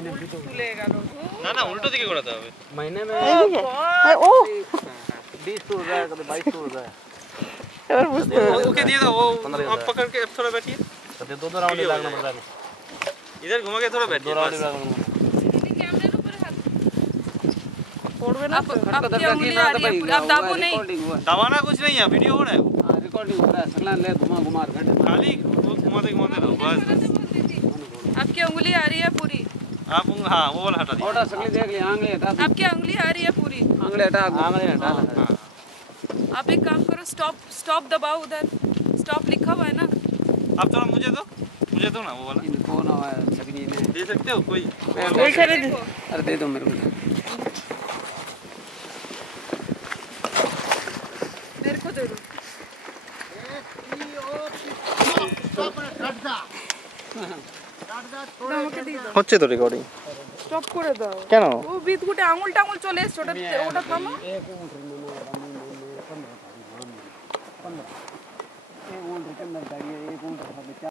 তুলে গেল না না উল্টো দিকে ঘোরাতে হবে महीने में ও 20 टूर रहा है कभी 22 टूर रहा है এবার বুঝতে পারছি ओके दिए दो वो आप पकड़ के अब थोड़ा बैठिए कभी दो राउंड ही लगना पड़ता है इधर घुमा के थोड़ा दो बैठिए राउंड बस ही लगना कैमरे ऊपर हाथ पड़वे ना आपकी उंगली आ रही है पूरी, आप दाबो नहीं। दबाना कुछ नहीं है वीडियो हो रहा है वो। रिकॉर्डिंग हो रहा है सगला ले घुमा घुमा घंटे खाली घुमाते घुमाते रहो बस आपकी उंगली आ रही है पूरी, आप हाँ वो वाला हटा दीजिए ओटा सगली देख लिया आंगली हटा आपकी उंगली आ रही है पूरी। आंगली हटा हाँ आप एक काम करो, स्टॉप स्टॉप दबाओ, उधर स्टॉप लिखा हुआ है ना। अब थोड़ा मुझे दो ना वो वाला इनको ना सगली में दे सकते हो कोई कोई करे दे अरे दे दो मेरे को मेरे को दे दो। হচ্ছে তো রেকর্ডিং স্টপ করে দাও কেন ও বিদগুটে আঙুল টাঙুল চলে এসছে ওটা থামো एक ऊँट में 15 एक ऊँट के अंदर जाइए एक ऊँट